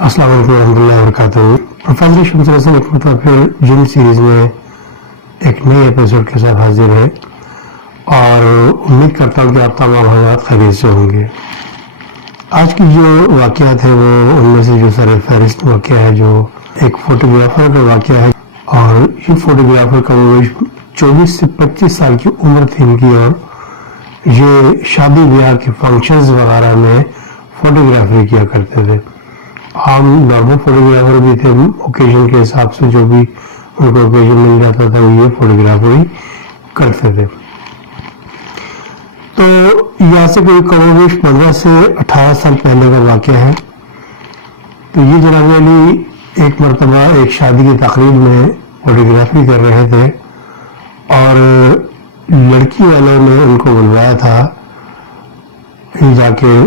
अस्सलाम वालेकुम रहमतुल्लाहि व बरकातहू। प्रोफेसर शम्स हसन एक मरतबा फिर जिन सीरीज में एक नए एपिसोड के साथ हाजिर है और उम्मीद करता हूँ कि आप तमाम हज़रात खैरियत से होंगे। आज की जो वाक़यात है वो उनमें से जो सर फहरिस्त वाक़या है जो एक फोटोग्राफर का वाक़या है और ये फोटोग्राफर का वो 24 से 25 साल की उम्र थी इनकी और ये शादी ब्याह के फंक्शंस वगैरह में फोटोग्राफी किया करते थे। हम नॉर्मल फोटोग्राफर भी थे, ओकेजन के हिसाब से जो भी उनको ओकेजन मिल जाता था वो ये फोटोग्राफरी करते थे। तो यहाँ से कोई कमोबेश 15 से 18 साल पहले का वाक़या है। तो ये जनाब अली एक मरतबा एक शादी की तकरीब में फोटोग्राफी कर रहे थे और लड़की वालों ने उनको बुलवाया था, जाके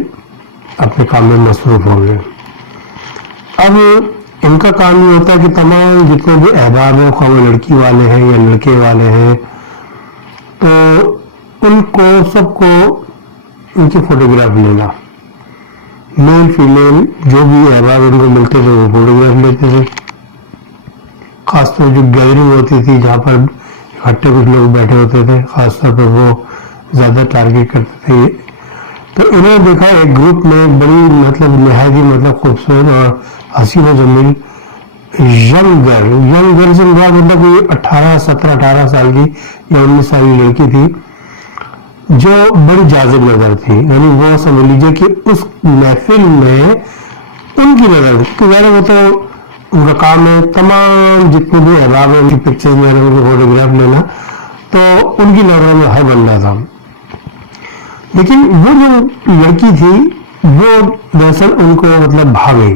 अपने काम में मसरूफ हो गए। अब इनका काम ये होता है कि तमाम जितने भी अहबाब हैं, खा वो लड़की वाले हैं या लड़के वाले हैं, तो उनको सबको उनकी फोटोग्राफ लेना, मेल फीमेल जो भी अहबाब उनको मिलते थे वो फोटोग्राफ लेते थे। खासतौर जो गैदरिंग होती थी जहाँ पर इकट्ठे कुछ लोग बैठे होते थे, खासतौर पर वो ज़्यादा टारगेट करते थे। तो इन्होंने देखा एक ग्रुप में बड़ी मतलब खूबसूरत और हसीन जमील यंग गर्ल से मतलब कोई 17-18 साल की या 19 साल की लड़की थी जो बड़ी जाजिब नजर थी। यानी वो समझ लीजिए कि उस महफिल में उनकी नजर थी क्योंकि वो तो उनका काम है तमाम जितने भी अहबाब है उनकी पिक्चर्स में उनकी फोटोग्राफ लेना, तो उनकी नजर में हर बंदा था। लेकिन वो जो लड़की थी वो दरअसल उनको भाग गई।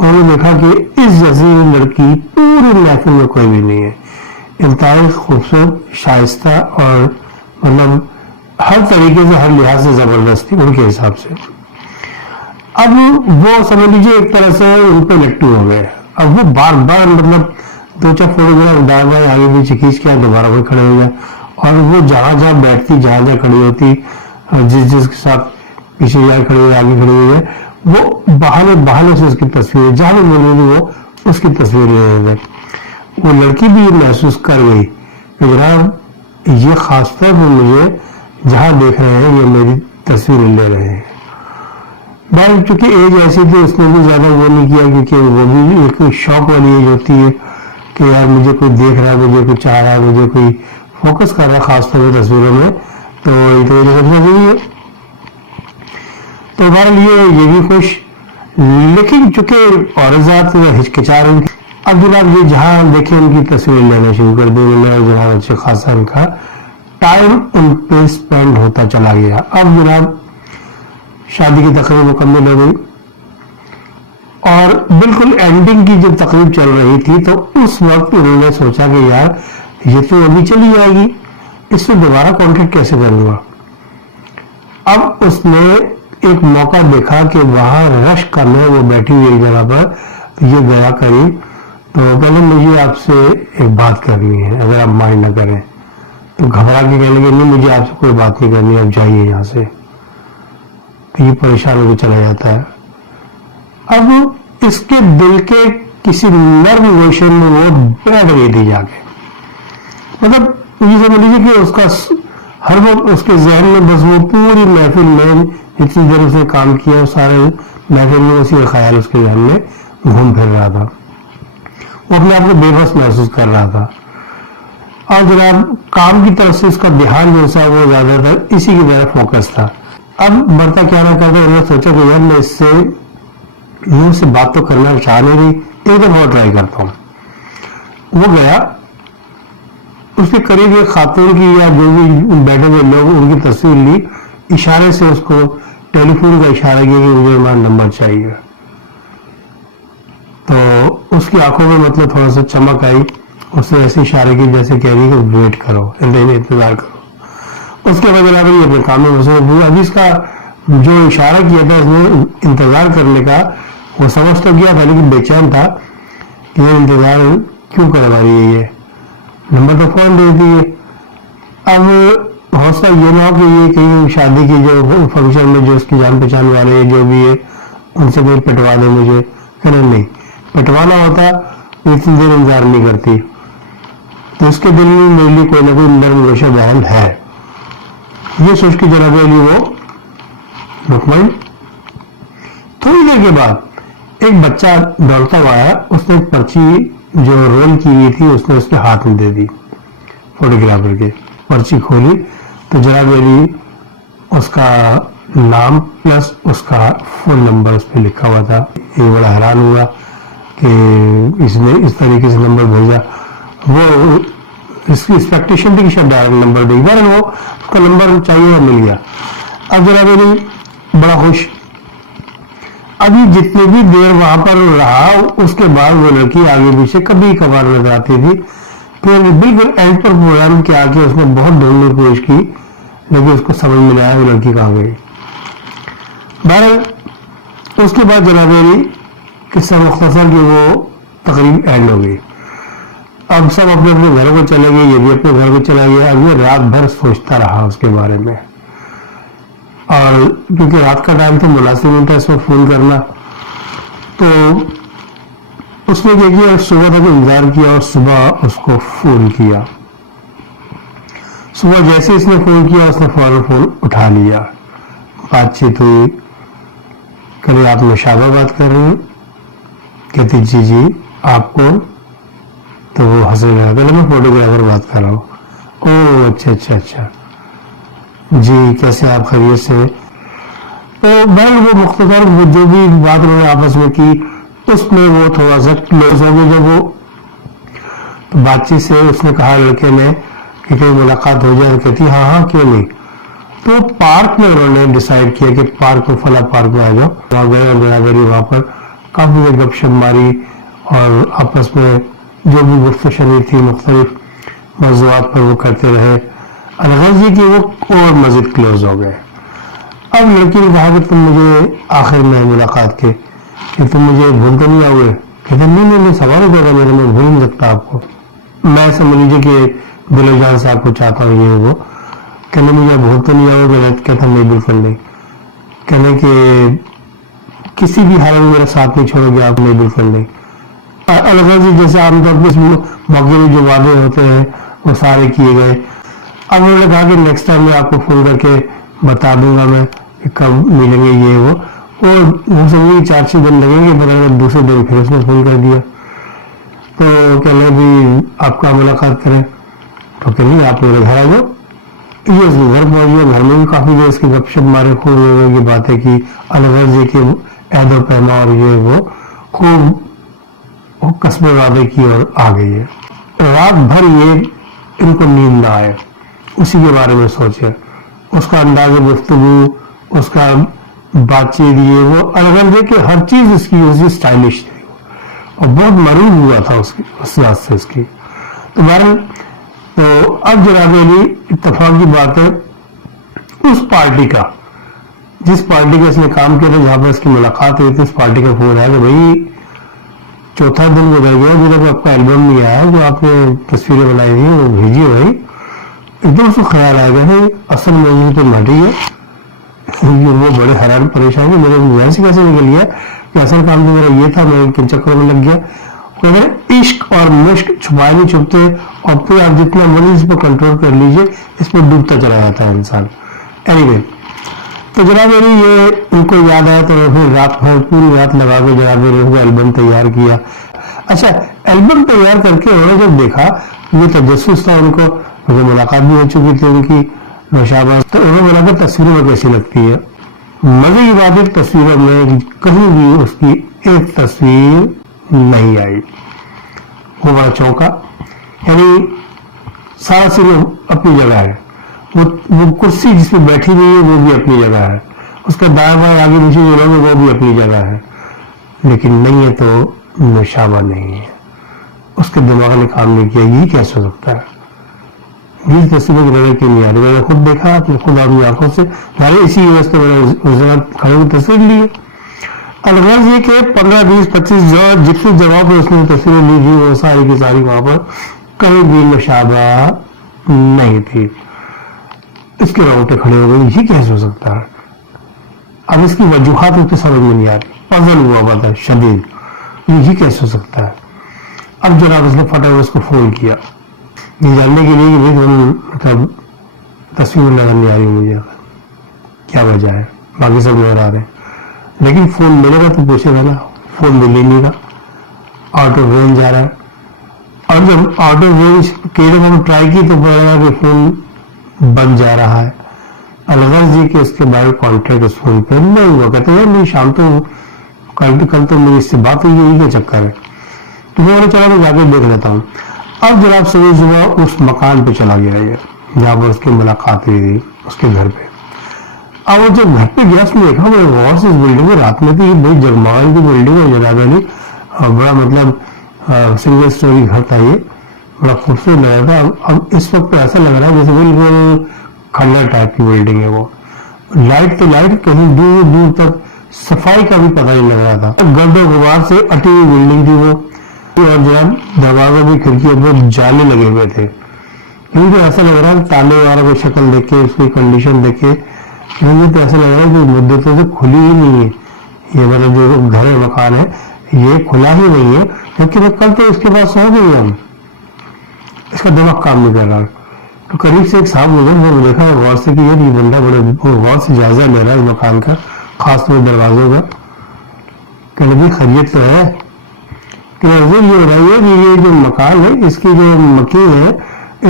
उन्होंने देखा कि इस जैसी लड़की पूरी महफिल में कोई भी नहीं है, इंतहाई खूबसूरत, शाइस्ता और हर तरीके से हर लिहाज से जबरदस्त थी उनके हिसाब से। अब वो समझ लीजिए एक तरह से उन पर इलेक्टिव हो गए। अब वो बार बार 2-4 फोटोग्राफ बार आगे पीछे खींच के दोबारा वही खड़े हो गए और वो जहां बैठती जहां खड़ी होती, जिसके साथ पीछे जाए खड़ी हुई आगे खड़ी हुई है, वो बहाने से उसकी तस्वीर जहां भी मिल रही वो उसकी तस्वीर ले रहे थे। वो लड़की भी ये महसूस कर गई कि जनाब ये खासतौर पर मुझे जहां देख रहे हैं ये मेरी तस्वीर ले रहे हैं। भाई चूंकि एज ऐसी थी उसने भी ज्यादा वो नहीं किया क्योंकि वो भी एक शौक वाली एज होती है कि यार मुझे कोई देख रहा है, मुझे कोई चाह रहा है, मुझे कोई फोकस कर रहा है खासतौर पर तस्वीरों में, तो है। तो हमारे लिए ये भी खुश, लेकिन चूंकि औरत हिचकिचा रही। अब जनाब ये जहां देखे उनकी तस्वीर लेना शुरू कर दी और जनाब अच्छे खासा उनका टाइम उन पे स्पेंड होता चला गया। अब जनाब शादी की तकरीब मुकम्मल हो गई और बिल्कुल एंडिंग की जब तकरीब चल रही थी तो उस वक्त उन्होंने सोचा कि यार ये तो अभी चली जाएगी, इससे दोबारा कॉन्टेक्ट कैसे करूंगा। अब उसने एक मौका देखा कि वहां रश कम है, वो बैठी हुई एक जगह पर, ये गया करीब, तो पहले मुझे आपसे एक बात करनी है अगर आप माइंड न करें। तो घबरा के कहने लगे नहीं मुझे आपसे कोई बात नहीं करनी, आप जाइए यहाँ से। तो ये परेशान होकर चला जाता है। अब इसके दिल के किसी नर्व वेशन में वो बैठ गई थी जाके, ये समझ लीजिए कि उसका हर वक्त उसके जहन में बस वो पूरी महफिल में जितनी देर उसने काम किया सारे महफिल में उसी का ख्याल उसके जहन में घूम फिर रहा था। वो अपने आप को बेबस महसूस कर रहा था और जनाब काम की तरफ से उसका ध्यान जो था वो ज्यादातर इसी की तरफ फोकस था। अब बढ़ता क्या ना करते उन्होंने सोचा कि यार मैं इससे मुंह से बात तो करना चाह नहीं रही, एक दफा ट्राई करता हूँ। वो गया, उसके करीब एक खातून की या जो भी बैठे हुए लोग उनकी तस्वीर ली, इशारे से उसको टेलीफोन का इशारा किया कि मुझे हमारा नंबर चाहिए। तो उसकी आंखों में थोड़ा सा चमक आई, उसने ऐसे इशारे की जैसे कह रही कि वेट करो, इंतजार करो। उसके बाद जनाब अपने काम में मसरूफ हुआ। अभी इसका जो इशारा किया था इसने इंतजार करने का, वो समझ तो गया था लेकिन बेचैन था कि ये इंतजार क्यों करवा रही है, ये नंबर तो फोन दे दिए। अब हौसला ये ना हो कि ये कहीं शादी की जो फंक्शन में जो उसकी जान पहचान वाले जो भी है उनसे कोई पिटवा दे मुझे, कहना नहीं, पिटवाना होता तो इतनी देर इंतजार नहीं करती। तो उसके दिल में मेरे लिए कोई ना कोई नरम गोशा बहन है, ये सोच के जनाब अली वो मुतमईन। थोड़ी देर के बाद एक बच्चा दौड़ता हुआ आया, उसने एक पर्ची जो रोल की हुई थी उसने उसके हाथ में दे दी, फोटोग्राफर के। पर्ची खोली तो जनाब अली उसका नाम प्लस उसका फोन नंबर उस पर लिखा हुआ था। ये बड़ा हैरान हुआ कि इसने इस तरीके से नंबर भेजा। वो इसकी एक्सपेक्टेशन थी कि शायद डायरेक्ट नंबर देगी, बहरहाल वो उसका नंबर चाहिए और मिल गया। अब जनाब अली बड़ा खुश। अभी जितनी भी देर वहां पर रहा उसके बाद वो लड़की आगे पीछे कभी कभार नजर आती थी। फिर बिल्कुल एंड पर प्रोग्राम के आके उसने बहुत ढूंढने की कोशिश की, लेकिन उसको समझ में नहीं आया वो लड़की कहाँ गई। बहरहाल उसके बाद जनाब अली किस्सा मुख्तसर की वो तकरीब एंड हो गई। अब सब अपने अपने घर को चले गए, ये भी अपने घर को चला गया। अब ये रात भर सोचता रहा उसके बारे में, और क्योंकि रात का टाइम तो मुनासिब नहीं था इसमें फोन करना, तो उसने क्या किया, सुबह तक इंतजार किया और सुबह उसको फोन किया। सुबह जैसे इसने फोन किया उसने फौरन फोन उठा लिया। बातचीत हुई, कभी आप नौशाबा बात कर रही हैं? कहती जी जी आपको, तो वो हंस रहा था, मैं फोटोग्राफर बात कर रहा हूँ। ओह अच्छा अच्छा अच्छा जी, कैसे आप खैरियत से? तो बहन वो मुख्तसर वो जो भी बात उन्होंने आपस में की उसमें वो थोड़ा सा क्लोज हो गई। जब वो तो बातचीत से उसने कहा लड़के ने कि कहीं मुलाकात हो जाए, कहती हाँ हाँ क्यों नहीं। तो पार्क में उन्होंने डिसाइड किया कि पार्क में फला पार्क में आ जाओ। वहां गए, बराबरी वहां पर काफी देर गपशप मारी और आपस में जो भी गुफ्तगू थी मुख्तलिफ मौज़ूआत पर वो करते रहे। अलगर्जी की वो और मजीद क्लोज हो गए। अब लड़की ने कहा कि तुम मुझे आखिर में मुलाकात के कि तुम मुझे भूल तो नहीं आओगे? कहते नहीं सवाल होगा मेरे, मैं भूल नहीं सकता आपको। मैं समझ लीजिए कि दिल जान से आपको चाहता हूँ ये वो। कहने मुझे भूल तो नहीं आओगे? कहता नहीं बिल्कुल नहीं। कहने के किसी भी हाल में मेरा साथ नहीं छोड़ोगे आप? नहीं बिल्कुल नहीं। अलग जैसे आमतौर पर इस मौके में जो वादे होते हैं वो सारे किए गए। अब उन्होंने कहा कि नेक्स्ट टाइम मैं आपको फोन करके बता दूंगा मैं कब मिलेंगे ये वो, और वो समझिए 4-6 दिन लगेंगे, पर दूसरे दिन फिर उसने फोन कर दिया। तो कहने भी आपका मुलाकात करें, तो कहने आप मेरे घर आ जाओ। ये उसके घर पहुंच गया। घर में भी काफी देर इसकी गपशप मारे, खूब लोगों की बातें की, अलग के ऐदो पैमा और ये वो खूब कस्बे वादे की और आ गई है। रात भर ये इनको नींद ना आए, उसी के बारे में सोचे। उसका अंदाज गुफ्तगू, उसका बातचीत, ये वो अलग के हर चीज उसकी स्टाइलिश थी और बहुत मरूज हुआ था उसकी उस बात से उसकी। तो बहरहाल तो अब जनाब अली इत्तेफाक की बात है उस पार्टी का, जिस पार्टी का इसने काम किया था, जहां पर इसकी मुलाकात हुई थी, उस पार्टी का फोन आया कि भाई चौथा दिन गुजर गया अभी तक आपका एल्बम नहीं आया, जो आपने तस्वीरें बनाई थी वो भेजी भाई। एकदम उसको ख्याल आएगा है असल मौजूद तो माटी है। वो बड़े हैरान परेशान है, मेरे ध्यान से कैसे निकल गया कि असल काम तो मेरा ये था, मैं किन चक्करों में लग गया। अगर इश्क और मुश्क छुपाए नहीं छुपते, और फिर आप जितना मर्जी इस पर कंट्रोल कर लीजिए, इस पर डूबता चला जाता है इंसान। एनीवे, तो जनाब मेरी ये उनको याद आया तो फिर रात भर पूरी रात लगा के जनाब मेरे उनको एल्बम तैयार किया। अच्छा, एल्बम तैयार करके उन्होंने जब देखा ये तजस्सुस था उनको, मुझे मुलाकात भी हो चुकी थी उनकी नौशाबा, तो उन्होंने बोला कि तस्वीरों में कैसी लगती है। मजे की बात है तस्वीरों में कहीं भी उसकी एक तस्वीर नहीं आई। वो बड़ा चौंका, यानी सारा सिर्फ अपनी जगह है, वो कुर्सी जिसमें बैठी हुई है वो भी अपनी जगह है, उसका दाएं बाएं आगे पीछे जो लोग वो भी अपनी जगह है, लेकिन नहीं है तो नौशाबा नहीं है। उसके दिमाग ने काम नहीं किया, ये कैसे हो सकता है, ये तस्वीरों की नजर क्यों नहीं आ रही। मैंने खुद देखा, अपने खुद अपनी आंखों से, मैंने इसी वजह से मैंने उस जगह खड़े की तस्वीर ली है। अलगज ये कि 15, 20, 25 जितनी जगह पर उसने तस्वीरें ली थी वो सारी की सारी वहां पर कहीं भी नौशाबा नहीं थी। इसके रोंगटे खड़े हो गए, ये कैसे हो सकता है। अब इसकी वजूहात उसके समझ में नहीं आ रही, पजल हुआ था शदीद। ये कैसे हो सकता है। अब जनाब उसने फटाफट उसको फोन किया ये जानने के लिए कि भाई तुम मतलब तस्वीर नजर नहीं आ रही मुझे, क्या वजह है। बाकी सब नजर आ रहे हैं, लेकिन फोन मिलेगा तो पूछेगा ना, फोन मिल ही नहीं रहा। ऑटो रेंज जा रहा है, और जब ऑटो रेंज कई दफा ट्राई की तो पता लगा कि फोन बंद जा रहा है। अलगज जी के उसके बाद कॉन्टेक्ट उस फोन पे नहीं हुआ। कहते हैं नहीं शाम तो कल तो मेरी इससे बात हुई, यही क्या चक्कर है। तो मैंने चला मैं जाके देख लेता हूँ। अब जनाब सुबह सुबह उस मकान पे चला गया ये जहाँ पर उसकी मुलाकात हुई थी उसके घर पे। अब वो जब घर पे गया उसने देखा बड़े गौर से इस बिल्डिंग में रात में थी, बड़ी जगमगाई की बिल्डिंग है जनाब अली, बड़ा मतलब सिंगल स्टोरी घर था ये, बड़ा खूबसूरत लग रहा था। अब इस वक्त ऐसा लग रहा है जैसे बिल्कुल खंडर टाइप की बिल्डिंग है वो। लाइट तो लाइट, कहीं दूर दूर तक सफाई का भी पता नहीं लग रहा था। गर्द गुबार से अटी हुई बिल्डिंग थी वो, और जनाब दरवाजा भी खिड़की पर जाले लगे हुए थे। मुझे ऐसा लग रहा है ताले वाले की शक्ल देख के उसकी कंडीशन देख के मुझे तो ऐसा लग रहा है कि मुद्दतों से खुली ही नहीं है ये, मतलब जो घर है मकान है ये खुला ही नहीं है, क्योंकि कल तो इसके पास सो गई हम, इसका दिमाग काम नहीं कर रहा। तो करीब से एक साहब मुझे वो देखा गौर से कि ये बंदा बड़े गौर से जायजा ले रहा है इस मकान का, खासतौर दरवाजों का। कहने की खैरियत तो है कि ये हो रहा है कि ये जो मकान है इसकी जो मकी है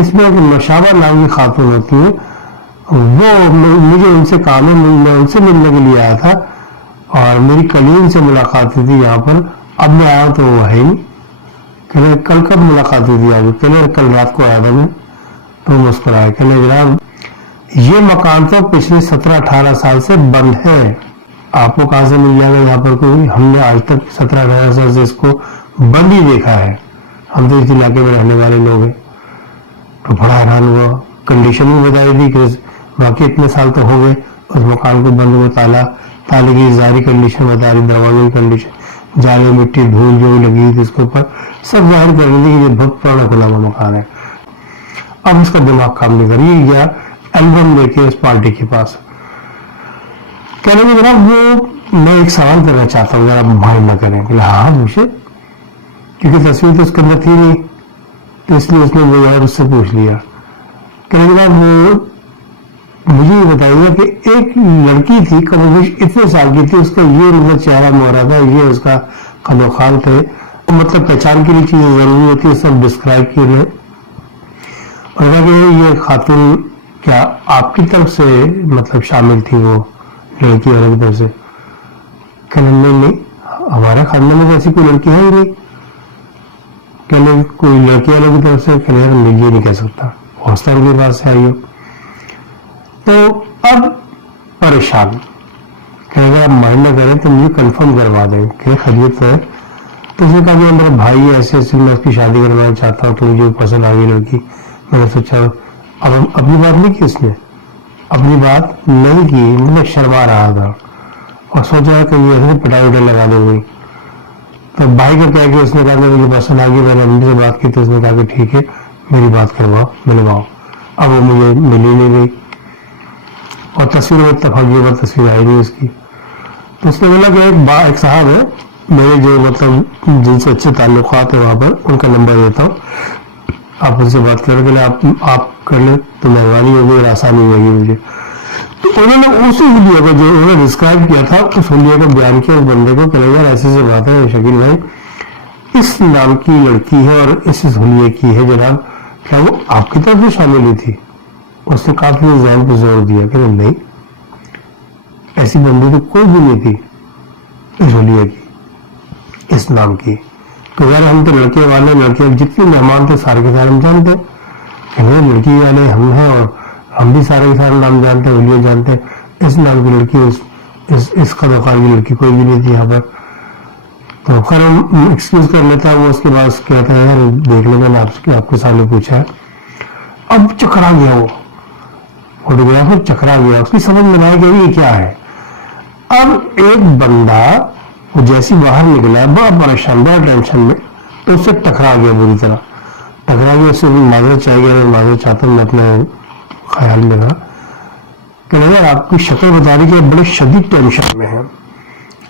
इसमें एक नौशाबा नाम की खातून होती है, वो मुझे उनसे काम है, मैं उनसे मिलने के लिए आया था और मेरी कलीन से मुलाकात हुई थी यहाँ पर। अब मैं आया तो वो है नहीं। कहने कल कब मुलाकात हुई थी आपकी? कहने कल रात को आया था मैं। तो मुस्कुराए, कहने जनाब ये मकान तो पिछले 17-18 साल से बंद है, आपको कहां से मिल जाएगा यहाँ पर कोई? हमने आज तक 17-18 साल से इसको बंद ही देखा है, हम तो इस इलाके में रहने वाले लोग हैं। तो बड़ा हैरान हुआ, कंडीशन भी बताई थी कि बाकी इतने साल तो हो गए उस मकान को बंद हुए, ताले की जारी कंडीशन बता रही, दरवाजे की कंडीशन, जाले मिट्टी धूल जो लगी थी उसके ऊपर, सब जाहिर कर रही थी कि ये बहुत पुराना खुला हुआ मकान है। अब उसका दिमाग काम नहीं कर रही, गया एल्बम लेके उस पार्टी के पास। कहने लगे जनाब वो मैं एक सवाल करना चाहता हूँ, जरा माइंड ना करें। हाँ मुझे, क्योंकि तस्वीर तो उसके अंदर थी नहीं तो इसलिए उसने वो यार उससे पूछ लिया। कहने लगा वो मुझे ये बताइए कि एक लड़की थी कभी इतने साल की थी, उसका ये मतलब चेहरा मोहरा था, ये उसका कदोखाल थे, मतलब पहचान के लिए चीजें जरूरी होती है सब डिस्क्राइब किए गए। और ये खातून क्या आपकी तरफ से मतलब शामिल थी वो लड़की वालों की तरफ से? कहने नहीं हमारे खानदान में ऐसी कोई लड़की है ही नहीं। कहने कोई लड़की वालों की तरफ से? कहने ये नहीं कह सकता, हौसला के पास से आई हो। तो अब परेशान, कहने अगर आप माइंड न करें तो मुझे कंफर्म करवा दें कि खैरियत है। तो उसने कहा मेरा भाई है ऐसे ऐसे, मैं उसकी शादी करवाना चाहता हूँ, तो मुझे पसंद आ गई लड़की। मैंने सोचा अब अपनी बात नहीं की, उसने अपनी बात नहीं की, मतलब शर्मा रहा था और सोचा कि ये ऐसे पटाई उटाई लगा देंगे। तो भाई को कह के उसने कहा कि मुझे पसंद आ गई, मैंने अम्मी से बात की तो उसने कहा कि ठीक है मेरी बात करवाओ, मिलवाओ। अब वो मुझे मिली नहीं गई और तस्वीर में इत्तफाक तस्वीर आई नहीं उसकी। तो उसने बोला कि एक साहब है मेरे जो मतलब जिनसे अच्छे ताल्लुकात है वहां पर, उनका नंबर देता हूँ, आप उनसे बात करोगे, आप कर ले तो मेहरबानी होगी और आसानी होगी मुझे। तो उन्होंने उसी हुलिया को जो उन्होंने डिस्क्राइब किया था उस हुलिया को बयान किया उस बंदे को। कहेगा यार ऐसी बात है शकील भाई, इस नाम की लड़की है और इस हुलिये की है जनाब, क्या वो आपकी तरफ भी शामिल हुई थी? उसने काफी एग्जाम पे जोर दिया कि नहीं ऐसी बंदी तो कोई भी नहीं थी इस हुलिया की, इस नाम की। तो यार हम तो लड़के वाले लड़के जितने मेहमान थे सारे के सारे हम जानते, लड़की वाले हम हैं और हम भी सारे के सारे नाम जानते हैं, हुलिया जानते हैं। इस नाम की लड़की इस कदोकार की लड़की कोई भी नहीं थी यहाँ पर। तो खैर हम एक्सक्यूज कर लेता है वो। उसके बाद कहता है यार देख लो मैंने आपके सामने पूछा है। अब चकरा गया वो फोटोग्राफर, चकरा गया, उसकी समझ में आया कि ये क्या है। अब एक बंदा वो जैसी बाहर निकला बड़ा परेशान, बड़ा टेंशन में, तो उससे टकरा गया, बुरी तरह टकरा गया। उससे माजरत चाहिए, मैं माजरत चाहता हूँ, मैं अपने ख्याल में था कि यार आपकी शक्ल बता रही कि बड़े शदीद टेंशन में है,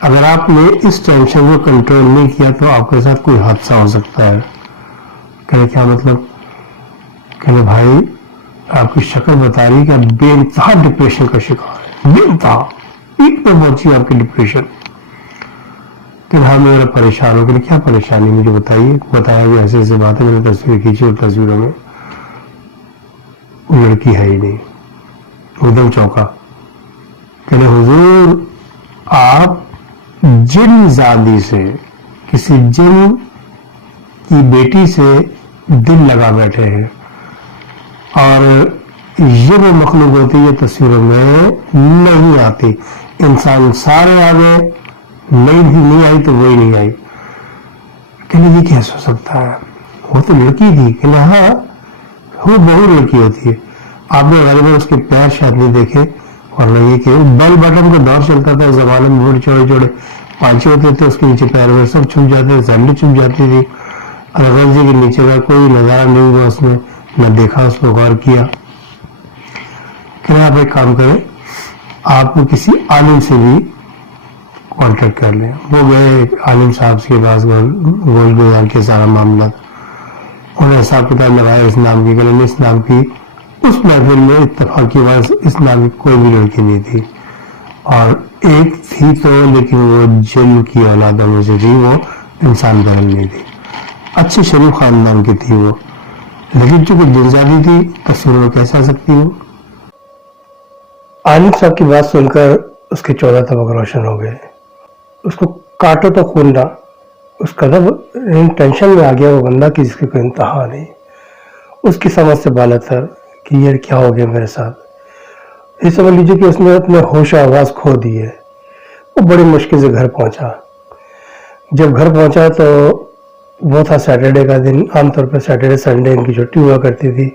अगर आपने इस टेंशन को कंट्रोल नहीं किया तो आपके साथ कोई हादसा हो सकता है। कहने क्या मतलब? कहने भाई आपकी शक्ल बता रही कि आप बेइंतहा डिप्रेशन का शिकार है, बेइंतहा पीक पर पहुंची आपकी डिप्रेशन। कि हाँ मेरा परेशान हो। क्या परेशानी मुझे बताइए। बताया कि ऐसे ऐसे बात है, मैंने तस्वीर खींची और तस्वीरों में वो लड़की है ही नहीं। एकदम चौंका। कहने हुजूर आप जिन जादी से, किसी जिन की बेटी से दिल लगा बैठे हैं और ये वो मखलूक होती है तस्वीरों में नहीं आती। इंसान सारे आ गए, नहीं आई तो वही नहीं आई। कहने ये कैसे हो सकता है? वो तो लड़की थी। कहने हाँ वो बहु लड़की होती है। आपने गरीबन उसके पैर शायद नहीं देखे, और नहीं कि बेल बटन का दौर चलता था जमाने में, बड़े चौड़े चौड़े पांचे होते थे, उसके नीचे पैर में सब छुप जाते थे, सैंडल छुप जाती थी। अलगल जी के नीचे का कोई नजारा नहीं हुआ उसमें, न देखा, उसको गौर किया। क्या आप एक काम करें, आप किसी आलिम से भी कॉन्टेक्ट कर लें। वो गए आलिम साहब के पास, गोल बाजार के सारा मामला उन्हें हिसाब किताब लगाया। इस नाम की गले इस नाम की उस महफिल में इत्तेफाक की बात इस नाम की कोई भी लड़की नहीं थी, और एक थी तो लेकिन वो जिन की औलादों में से थी, वो इंसान बदल नहीं थी। अच्छे शरीफ खानदान की थी वो, लेकिन चूंकि दिलजादी थी तस्वीर में कैसे आ सकती हो। आलिम साहब की बात सुनकर उसके 14 तबक रोशन हो गए। उसको काटो तो खून ना, उस कदर टेंशन में आ गया वो बंदा कि जिसकी कोई इंतहा नहीं। उसकी समझ से बालतर कि यार क्या हो गया मेरे साथ। ये समझ लीजिए कि उसने अपने होश आवाज खो दी है। वो बड़ी मुश्किल से घर पहुंचा। जब घर पहुंचा तो वो था सैटरडे का दिन। आमतौर पर सैटरडे संडे इनकी छुट्टी हुआ करती थी,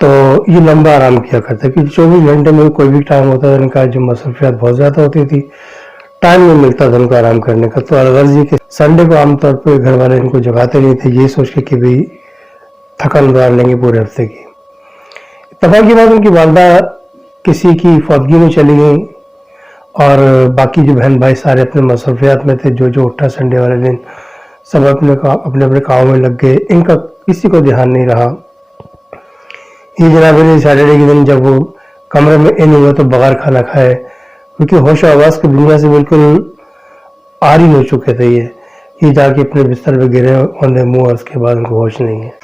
तो ये लंबा आराम किया करते, क्योंकि 24 घंटे में कोई भी टाइम होता था इनका, जो मसरूफियात बहुत ज्यादा होती थी, टाइम नहीं मिलता था उनको आराम करने का। तो अलगर्जी के संडे को आमतौर पर घर वाले इनको जगाते नहीं थे, ये सोच के कि भाई थकान उतार लेंगे पूरे हफ्ते की। इत्तेफाक की बात उनकी वालदा किसी की फौतगी में चली गई, और बाकी जो बहन भाई सारे अपने मसरूफियात में थे। जो उठा संडे वाले दिन सब अपने अपने काम में लग गए, इनका किसी को ध्यान नहीं रहा। ये जनाब सैटरडे के दिन जब वो कमरे में इन हुए तो बगैर खाना खाए, क्योंकि होश आवाज की दुनिया से बिल्कुल आरी हो चुके थे ये जाके अपने बिस्तर पे गिरे औंधे मुंह, और उसके बाद उनको होश नहीं है।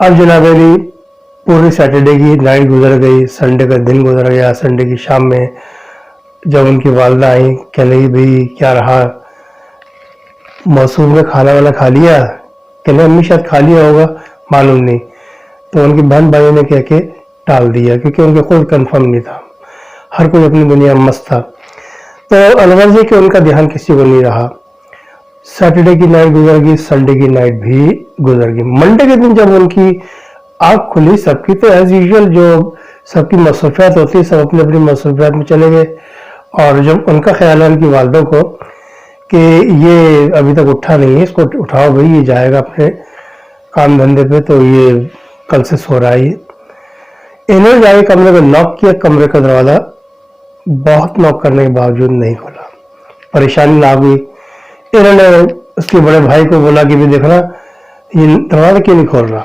अब जनाब अली पूरी सैटरडे की नाइट गुजर गई, संडे का दिन गुजर गया। संडे की शाम में जब उनकी वालदा आई, कहने लगी भाई क्या रहा, मौसूम में खाना वाला खा लिया? कहने अम्मी शायद खा लिया होगा, मालूम नहीं। तो उनकी बहन भाई ने कह के टाल दिया, क्योंकि उनके खुद कंफर्म नहीं था, हर कोई अपनी दुनिया में मस्त था। तो अलवर्जी कि उनका ध्यान किसी को नहीं रहा। सैटरडे की नाइट गुजर गई, संडे की नाइट भी गुजर गई। मंडे के दिन जब उनकी आंख खुली सबकी, तो एज यूजुअल जो सबकी मसरूफियात होती है, सब अपनी अपनी मसरूफियात में चले गए। और जब उनका ख्याल है उनकी वालदा को कि ये अभी तक उठा नहीं है, इसको उठाओ भाई, ये जाएगा अपने काम धंधे पे, तो ये कल से सो रहा है। इन्होंने जाके कमरे को नॉक किया, कमरे का दरवाजा बहुत नॉक करने के बावजूद नहीं खोला। परेशानी ना हुई, इन्होंने उसके बड़े भाई को बोला कि भी देखना ये दरवाजा क्यों नहीं खोल रहा।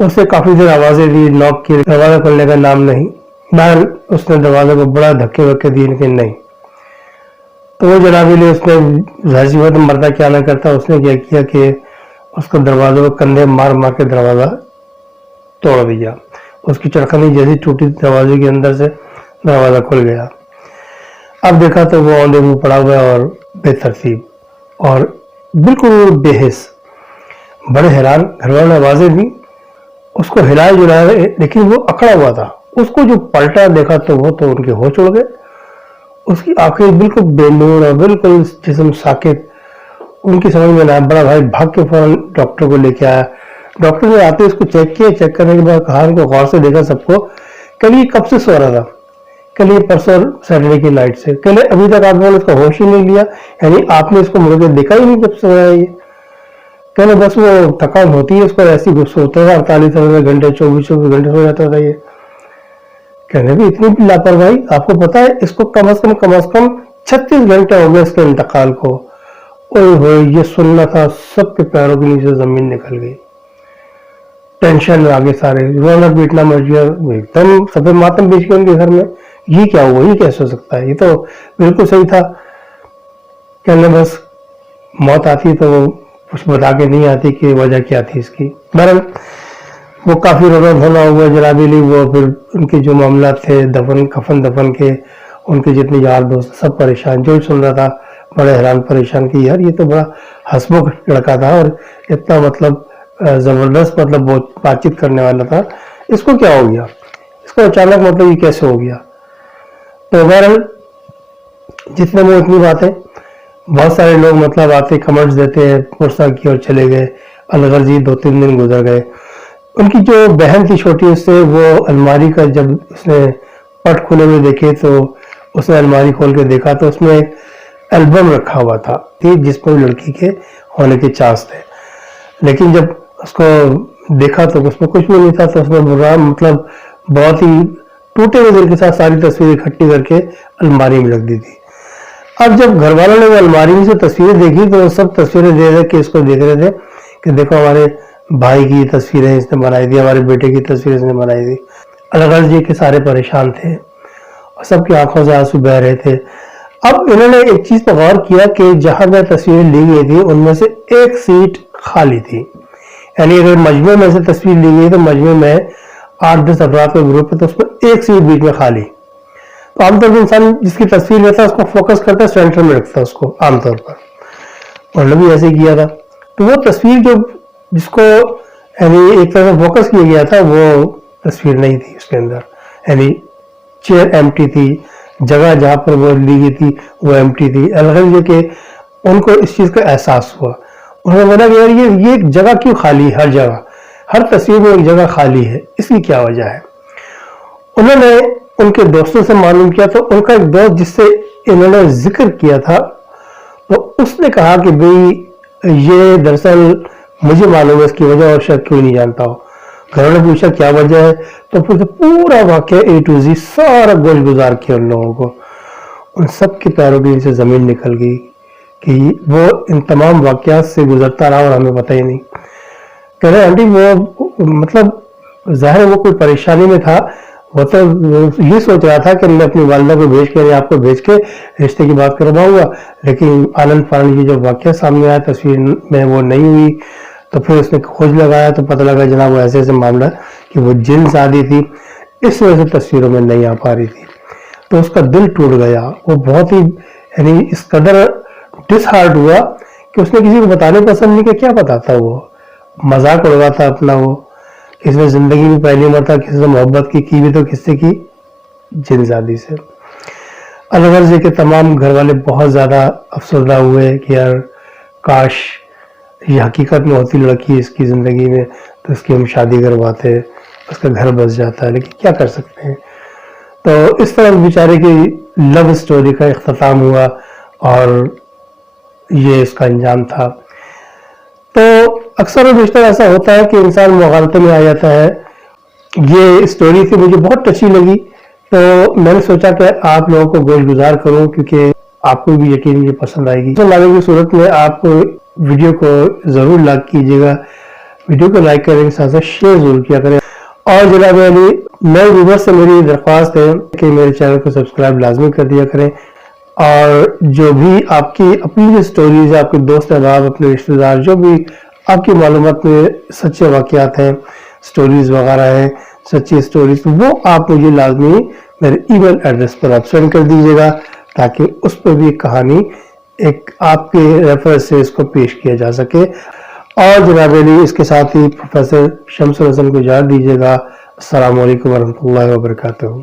उससे काफी देर आवाजें दी, नॉक की, दरवाजा खोलने का नाम नहीं। बाहर उसने दरवाजे को बड़ा धक्के वक्के दिए, लेकिन नहीं। तो वो जनाबी ने उसने जाहिर सी बात मरता क्या ना करता, उसने क्या किया कि उसको दरवाजे को कंधे मार मार के दरवाजा तोड़ दिया। उसकी चरखनी जैसी टूटी, दरवाजे के अंदर से दरवाजा खुल गया। अब देखा तो वो औंधे मुंह पड़ा हुआ और बेतरतीब और बिल्कुल बेहिस। बड़े हैरान, घर वालों ने आवाजें दी, उसको हिलाया जुलाया, लेकिन वो अकड़ा हुआ था। उसको जो पलटा देखा तो वो तो उनके होश उड़ गए। उसकी आंखें बिल्कुल बेनूर और बिल्कुल जिस्म साकित। उनकी समझ में ना, बड़ा भाई भाग के फौरन डॉक्टर को लेके आया। डॉक्टर ने आते उसको चेक किया, चेक करने के बाद कहा, उनको गौर से देखा सबको। कल ये कब से सो रहा था? कल ये परसों सैटरडे की नाइट से। कल अभी तक आप लोगों ने इसका होश ही नहीं लिया, यानी आपने इसको मुड़ के देखा ही नहीं जब सो रहा है ये। कहने बस वो थकान होती है इसको, ऐसी सोता था 48 घंटे 24 घंटे सो जाता था ये। कहने भी इतनी भी लापरवाही, आपको पता है इसको कम से कम 36 घंटे हो गए इसके इंतकाल को। ओए होए, ये सुनना था, सबके पैरों के नीचे जमीन निकल गई। टेंशन में आगे सारे, रौनक पीटना मच गया, एकदम सफेद मातम बीच गया उनके घर में। ये क्या हुआ, ये कैसे हो सकता है, ये तो बिल्कुल सही था। कहने बस मौत आती तो वो कुछ बता के नहीं आती कि वजह क्या थी इसकी। बहरहाल वो काफी रोना धोना हुआ जनाबी ली। वो फिर उनके जो मामला थे दफन कफन दफन के, उनके जितने यार दोस्त सब परेशान। जो सुन रहा था बड़े हैरान परेशान कि यार ये तो बड़ा हंसमुख लड़का था और इतना मतलब जबरदस्त मतलब बातचीत करने वाला था, इसको क्या हो गया, इसको अचानक मतलब ये कैसे हो गया। तो बहरहाल जितने वो इतनी बातें, बहुत सारे लोग मतलब आते कमेंट्स देते हैं, पुरसा की और चले गए। अलगर्जी 2-3 दिन गुजर गए। उनकी जो बहन थी छोटी, उससे वो अलमारी का जब उसने पट खुले हुए देखे तो उसने अलमारी खोल के देखा तो उसमें एक एल्बम रखा हुआ था जिसमें लड़की के होने के चांस थे। लेकिन जब उसको देखा तो उसमें कुछ भी नहीं था। तो उसने बुरा मतलब बहुत ही टूटे हुए दिल के साथ सारी तस्वीरें इकट्ठी करके अलमारी में रख दी थी। अब जब घर वालों ने वो अलमारी में से तस्वीरें देखी तो सब तस्वीरें दे दे के इसको देख रहे थे कि देखो हमारे भाई की तस्वीरें इसने बनाई थी, हमारे बेटे की तस्वीरें इसने बनाई थी। अलग जी के सारे परेशान थे और सबकी आंखों से आंसू बह रहे थे। अब इन्होंने एक चीज पर गौर किया कि जहां पर तस्वीरें ली गई थी उनमें से एक सीट खाली थी। यानी अगर मजमे में से तस्वीर ली गई तो मजमे में 8-10 अफराद का ग्रुप है तो उसमें एक सीट बीच में खाली। तो आमतौर पर इंसान जिसकी तस्वीर लेता है उसको फोकस करता है, सेंटर में रखता है उसको आमतौर पर, उन्होंने भी ऐसे किया था। तो वो तस्वीर जो जिसको यानी एक तरह से फोकस किया गया था वो तस्वीर नहीं थी उसके अंदर। यानी चेयर एम्प्टी थी, जगह जहां पर वो ली गई थी वो एम्प्टी थी। अलग के उनको इस चीज का एहसास हुआ। उन्होंने बोला कि यार ये जगह क्यों खाली है, हर जगह हर तस्वीर में एक जगह खाली है, इसकी क्या वजह है। उन्होंने उनके दोस्तों से मालूम किया तो उनका एक दोस्त जिससे इन्होंने जिक्र किया था तो उसने कहा कि भाई ये दरअसल मुझे मालूम है इसकी वजह और शायद कोई नहीं जानता हो। घरों ने पूछा क्या वजह है तो फिर पूरा वाक्य A to Z सारा गोश गुजार किया उन लोगों को। उन सब के पैरों के नीचे जमीन निकल गई कि वो इन तमाम वाकयात से गुजरता रहा और हमें पता ही नहीं। कह रहे आंटी वो मतलब जाहिर वो कोई परेशानी में था, वो तो ये सोच रहा था कि मैं अपनी वालिदा को भेज के आपको भेज के रिश्ते की बात करवाऊंगा, लेकिन आनंद फानंद ये जो वाकया सामने आया तस्वीर में वो नहीं हुई। तो फिर उसने खोज लगाया तो पता लगा जनाब वो ऐसे ऐसे मामला कि वो जिन शादी थी, इस वजह से तस्वीरों में नहीं आ पा रही थी। तो उसका दिल टूट गया। वो बहुत ही यानी इस कदर डिसहार्ट हुआ कि उसने किसी को बताने पसंद नहीं कि क्या बताता, वो मजाक उड़वाता अपना। वो इसने जिंदगी में पहली मरतबा किसी से मोहब्बत की भी तो किससे की, जिनजादी से। अलग जी के तमाम घर वाले बहुत ज्यादा अफसरदा हुए कि यार काश ये हकीकत में होती लड़की इसकी जिंदगी में तो इसकी हम शादी करवाते, उसका घर बस जाता है, लेकिन क्या कर सकते हैं। तो इस तरह बेचारे की लव स्टोरी का इख्तिताम हुआ और ये इसका अंजाम था। तो अक्सर और बेशतर ऐसा होता है कि इंसान मुगालते में आ जाता है। ये स्टोरी थी, मुझे बहुत अच्छी लगी तो मैंने सोचा कि आप लोगों को गोश गुजार करूं क्योंकि आपको भी यकीन ये पसंद आएगी। तो लाने की सूरत में आप वीडियो को जरूर लाइक कीजिएगा, वीडियो को लाइक करने के साथ साथ शेयर जरूर किया करें। और जनाब नए व्यूअर्स से मेरी दरख्वास्त है कि मेरे चैनल को सब्सक्राइब लाजमी कर दिया करें। और जो भी आपकी अपनी जो स्टोरीज है, आपके दोस्त अहबाब, अपने रिश्तेदार, जो भी आपकी मालूमात में सच्चे वाकयात हैं, स्टोरीज वगैरह हैं, सच्ची स्टोरीज, वो आप मुझे लाजमी मेरे ईमेल एड्रेस पर आप सेंड कर दीजिएगा ताकि उस पर भी कहानी एक आपके रेफरेंस से इसको पेश किया जा सके। और जनाब इसके साथ ही प्रोफेसर शम्सुल हसन को इजाज़त दीजिएगा। अस्सलामु अलैकुम वरहमतुल्लाहि वबरकातुहू।